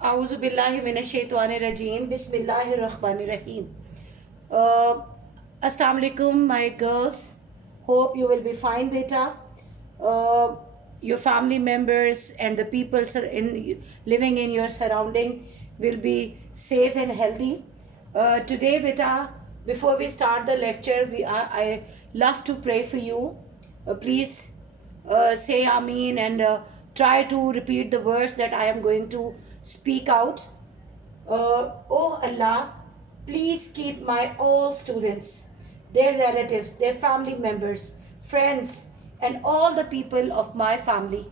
Auzu billahi minash shaitani rajim. Bismillahir rahmanir rahim. Uh, Assalamu alaikum, my girls. Hope you will be fine, beta. Uh, your family members and the people living in your surrounding will be safe and healthy. Today, beta, before we start the lecture, I love to pray for you. Please say Ameen and try to repeat the words that I am going to speak out. Oh Allah, please keep my all students, their relatives, their family members, friends, and all the people of my family,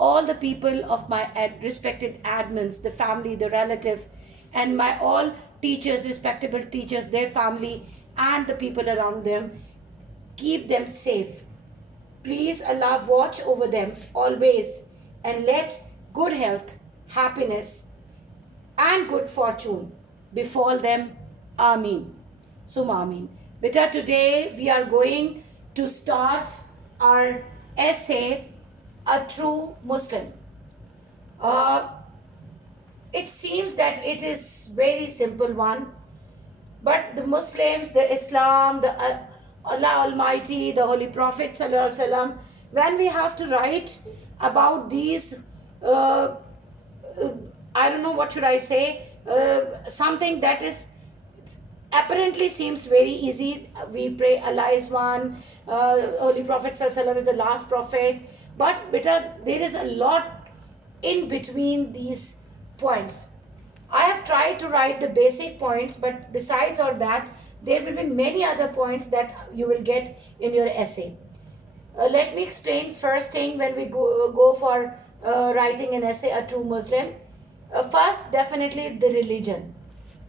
all the people of my respected admins, the family, the relative, and my all teachers, respectable teachers, their family, and the people around them. Keep them safe. Please, Allah, watch over them always and let good health, happiness, and good fortune befall them. Ameen. Summa Ameen. Beta, today we are going to start our essay, A True Muslim. Uh, it seems that it is very simple one, but the Muslims, the Islam, the Allah Almighty, the Holy Prophet Sallallahu Alaihi Wasallam, when we have to write about these, I don't know what should I say, something that is apparently seems very easy. We pray Allah is one, Holy Prophet Sallallahu Alaihi Wasallam is the last prophet, but there is a lot in between these points. I have tried to write the basic points, but besides all that, there will be many other points that you will get in your essay. Let me explain first thing when we go for writing an essay, A True Muslim. First, definitely the religion.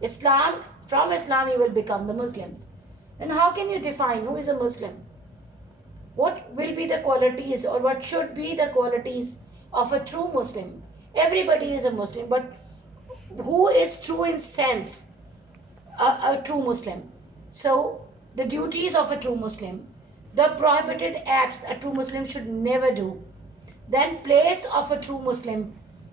Islam, from Islam you will become the Muslims. Then how can you define who is a Muslim? What will be the qualities or what should be the qualities of a true Muslim? Everybody is a Muslim, but who is true in sense a true Muslim? So the duties of a true Muslim, the prohibited acts a true Muslim should never do, then place of a true Muslim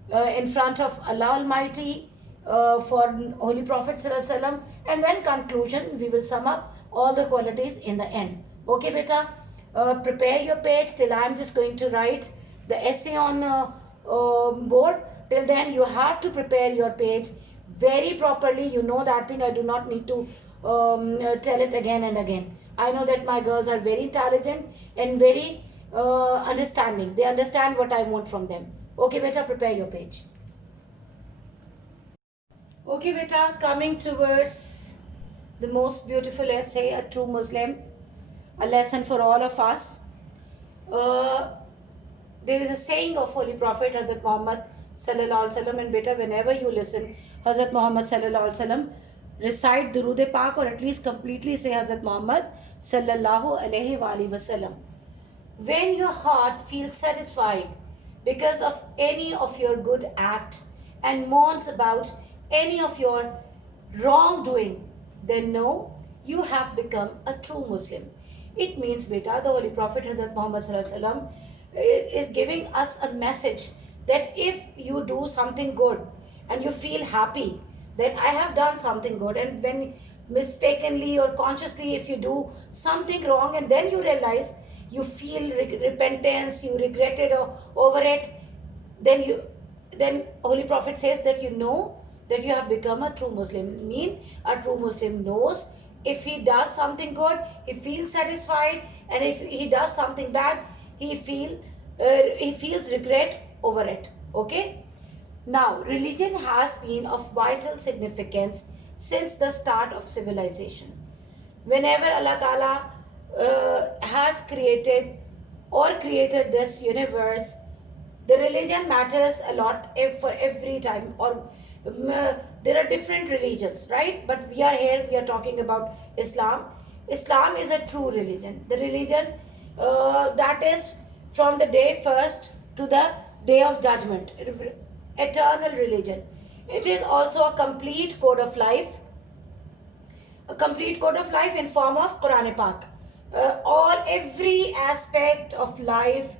in front of Allah Almighty, for Holy Prophet Sallallahu Alaihi Wasallam, and then conclusion, we will sum up all the qualities in the end. Okay, beta, prepare your page till I am just going to write the essay on board. Till then you have to prepare your page very properly. You know that thing, I do not need to tell it again and again. I know that my girls are very intelligent and very understanding. They understand what I want from them. Okay, beta, prepare your page. Okay, beta, coming towards the most beautiful essay, A True Muslim, a lesson for all of us. There is a saying of Holy Prophet Hazrat Muhammad Sallallahu Alaihi Wasallam, and beta, whenever you listen Hazrat Muhammad Sallallahu Alaihi Wasallam, recite Durood Pak, or at least completely say Hazrat Muhammad Sallallahu Alaihi Wasallam. When your heart feels satisfied because of any of your good act and mourns about any of your wrongdoing, then know you have become a true Muslim. It means, beta, the Holy Prophet Hazrat Muhammad Sallallahu Alaihi Wasallam is giving us a message that if you do something good and you feel happy that I have done something good, and when mistakenly or consciously if you do something wrong and then you realize, you feel repentance, you regret it or over it, then Holy Prophet says that you know that you have become a true Muslim. Mean a true Muslim knows if he does something good, he feels satisfied, and if he does something bad, he feels regret over it. Okay. Now, religion has been of vital significance since the start of civilization. Whenever Allah Ta'ala has created this universe, the religion matters a lot for every time. Or there are different religions, right? But we are talking about Islam. Islam is a true religion. The religion that is from the day first to the day of judgment. Eternal religion. It is also a complete code of life. A complete code of life in form of Quran Pak. Every aspect of life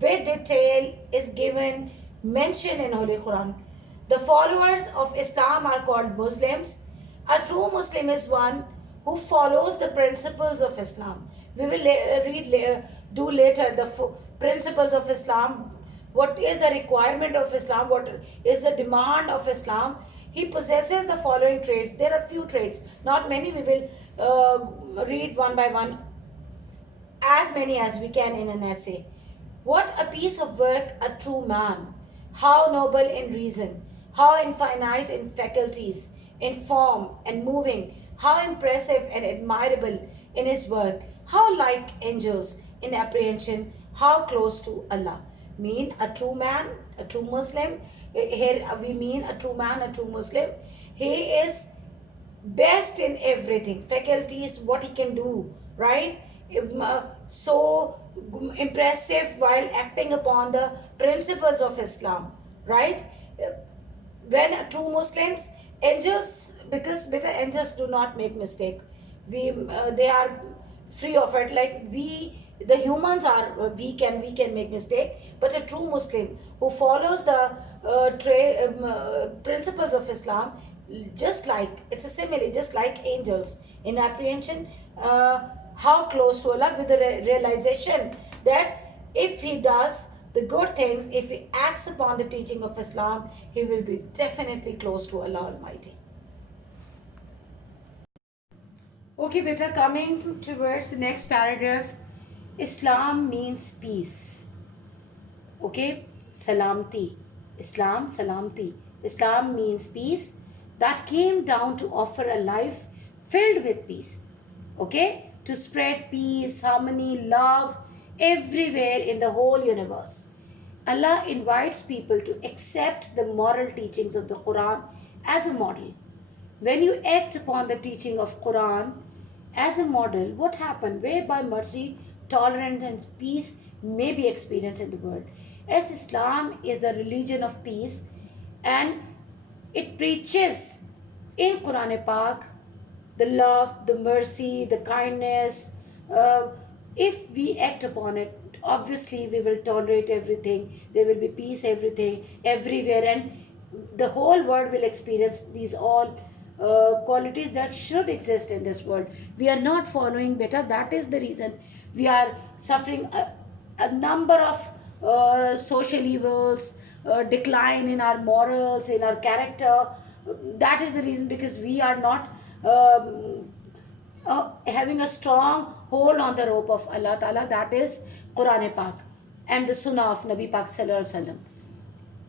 with detail is given, mentioned in Holy Quran. The followers of Islam are called Muslims. A true Muslim is one who follows the principles of Islam. We will do later the principles of Islam. What is the requirement of Islam? What is the demand of Islam? He possesses the following traits. There are few traits, not many. We will read one by one, as many as we can in an essay. What a piece of work, a true man. How noble in reason, how infinite in faculties, in form and moving, how impressive and admirable in his work, how like angels in apprehension, how close to Allah. Mean a true man, a true Muslim. Here we mean a true man, a true Muslim. He is best in everything, faculties, what he can do, right? So impressive while acting upon the principles of Islam, right? When true Muslims, angels, because better angels do not make mistake. They are free of it. Like the humans are weak and we can make mistake, but a true Muslim who follows the principles of Islam, just like it's a simile, just like angels in apprehension, how close to Allah, with the realization that if he does the good things, if he acts upon the teaching of Islam, he will be definitely close to Allah Almighty. Okay, beta, coming towards the next paragraph. Islam means peace. Okay, salamti. Islam, salamti. Islam means peace, that came down to offer a life filled with peace. Okay, to spread peace, harmony, love everywhere in the whole universe. Allah invites people to accept the moral teachings of the Quran as a model. When you act upon the teaching of Quran as a model, what happened? Whereby mercy, tolerance and peace may be experienced in the world. As Islam is the religion of peace and it preaches in Quran Pak the love, the mercy, the kindness. If we act upon it, obviously we will tolerate everything. There will be peace everywhere, and the whole world will experience these all qualities that should exist in this world. We are not following better. That is the reason we are suffering a number of social evils, decline in our morals, in our character. That is the reason, because we are not having a strong hold on the rope of Allah Ta'ala, that is Quran Pak and the Sunnah of Nabi Pak Sallallahu Alaihi Wasallam.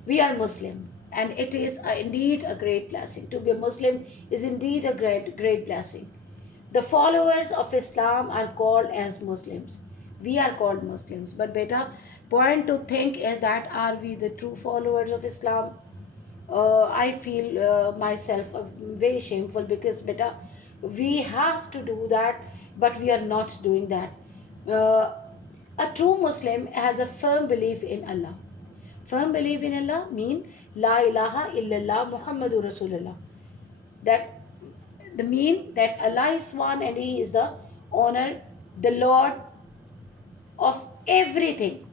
We are Muslim, and it is indeed a great blessing. To be a Muslim is indeed a great blessing. The followers of Islam are called as Muslims. We are called Muslims. But beta, point to think is that are we the true followers of Islam? I feel myself very shameful, because beta, we have to do that, but we are not doing that. A true Muslim has a firm belief in Allah. Firm belief in Allah means La ilaha illallah Muhammadur Rasulullah. That the mean that Allah is one and He is the owner, the Lord of everything.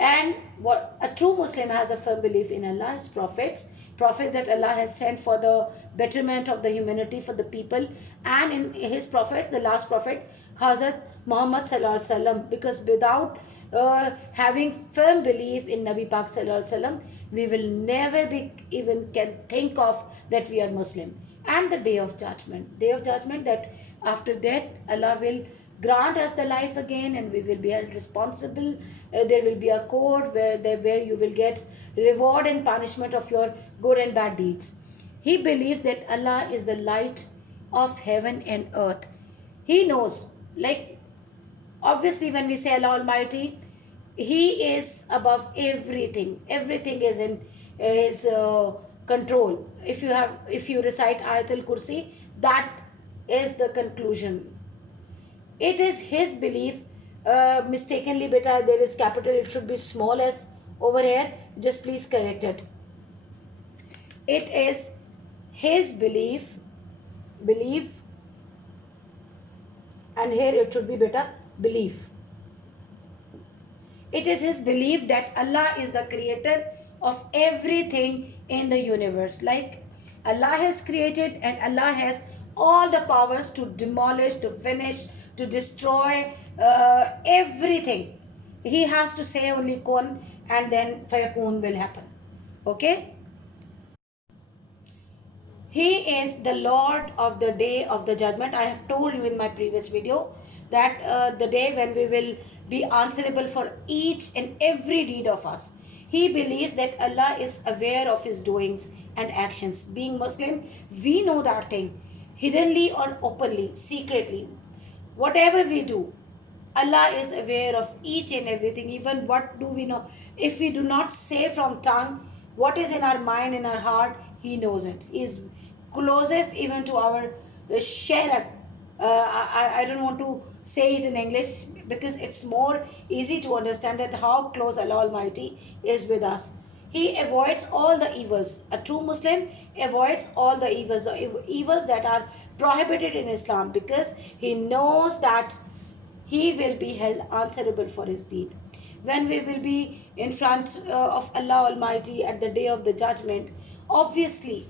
And what a true Muslim has a firm belief in Allah, His prophets that Allah has sent for the betterment of the humanity, for the people, and in His prophets, the last prophet, Hazrat Muhammad Sallallahu Alaihi Wasallam. Because without having firm belief in Nabi Pak Sallallahu Alaihi Wasallam, we will never be even can think of that we are Muslim. And the day of judgment, that after death Allah will grant us the life again, and we will be held responsible. There will be a court where you will get reward and punishment of your good and bad deeds. He believes that Allah is the light of heaven and earth. He knows, like obviously when we say Allah Almighty, He is above everything. Everything is in His control. If you recite Ayatul Kursi, that is the conclusion. It is His belief. Mistakenly beta, there is capital, it should be small s over here, just please correct it. It is His belief, and here it should be beta, belief. It is His belief that Allah is the creator of everything in the universe. Like Allah has created, and Allah has all the powers to demolish, to finish, to destroy everything. He has to say only kun, and then fayakun will happen. Okay? He is the Lord of the day of the judgment. I have told you in my previous video that the day when we will be answerable for each and every deed of us. He believes that Allah is aware of his doings and actions. Being Muslim, we know that thing, hiddenly or openly, secretly. Whatever we do, Allah is aware of each and everything. Even what do we know? If we do not say from tongue what is in our mind, in our heart, He knows it. He is closest even to our sharak. I don't want to say it in English because it's more easy to understand that how close Allah Almighty is with us. He avoids all the evils. A true Muslim avoids all the evils that are prohibited in Islam, because he knows that he will be held answerable for his deed. When we will be in front of Allah Almighty at the day of the judgment, obviously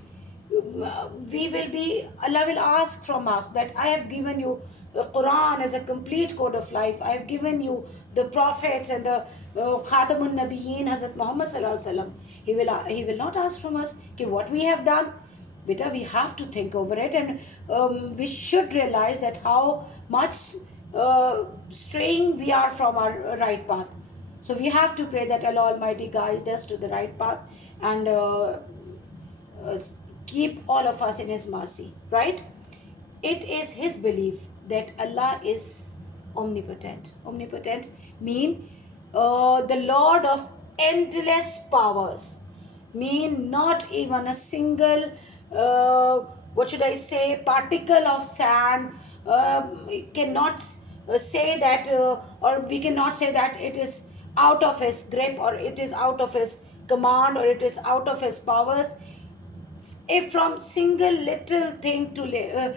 we will be, Allah will ask from us that I have given you the Quran as a complete code of life. I have given you the prophets and the Khatamun Nabiyyin, Hazrat Muhammad Sallallahu Alaihi Wasallam. He will not ask from us कि what we have done. Beta, we have to think over it, and we should realize that how much straying we are from our right path. So we have to pray that Allah Almighty guide us to the right path, and keep all of us in His mercy, right? It is His belief that Allah is omnipotent. Omnipotent mean the Lord of endless powers. Mean not even a single, what should I say, particle of sand cannot say that, or we cannot say that it is out of His grip, or it is out of His command, or it is out of His powers. If from single little thing to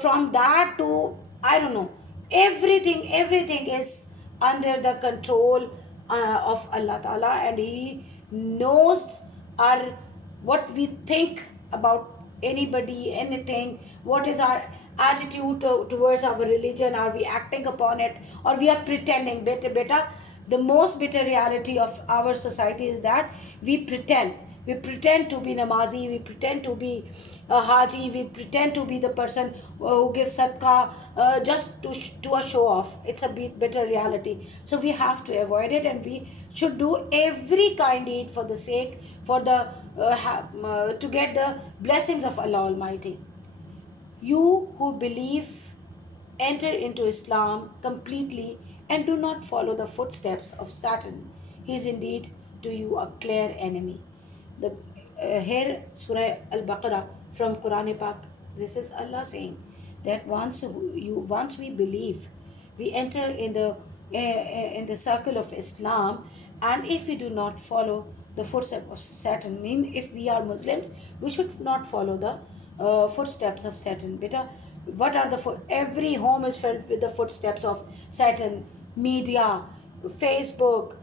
from that to, I don't know, everything is under the control of Allah Ta'ala, and He knows what we think about anybody, anything, what is our attitude towards our religion. Are we acting upon it, or we are pretending? Beta, the most bitter reality of our society is that we pretend to be namazi, we pretend to be a haji, we pretend to be the person who gives sadaqah just to a show off. It's a bitter reality. So we have to avoid it, and we should do every kind deed for the sake, for the to get the blessings of Allah Almighty. You who believe, enter into Islam completely and do not follow the footsteps of Satan. He is indeed to you a clear enemy. Here Surah Al-Baqarah from Quran Pak, this is Allah saying that once we believe, we enter in the circle of Islam, and if we do not follow the footsteps of Satan, mean if we are Muslims, we should not follow the footsteps of Satan. Beta, what are every home is filled with the footsteps of Satan. Media, Facebook,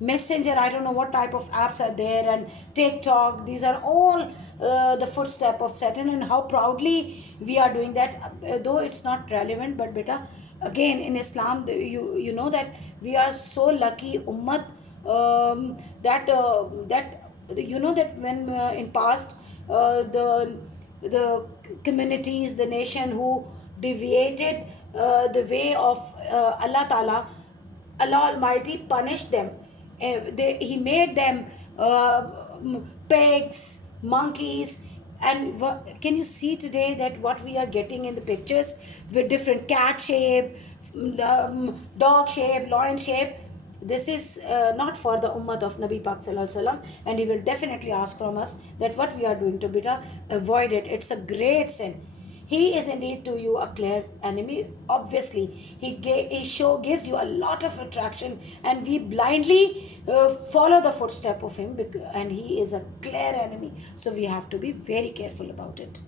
Messenger, I don't know what type of apps are there, and TikTok, these are all the footstep of Satan, and how proudly we are doing that, though it's not relevant. But beta, again in Islam, you know that we are so lucky ummat, that you know that when in past the communities, the nation who deviated the way of Allah Ta'ala, Allah Almighty punished them. He made them pigs, monkeys, and can you see today that what we are getting in the pictures with different cat shape, dog shape, lion shape? This is not for the ummah of Nabi Pak Sallallahu Alaihi Wasallam, and he will definitely ask from us that what we are doing to beta, avoid it. It's a great sin. He is indeed to you a clear enemy. Obviously, he gives you a lot of attraction, and we blindly follow the footstep of him, and he is a clear enemy. So we have to be very careful about it.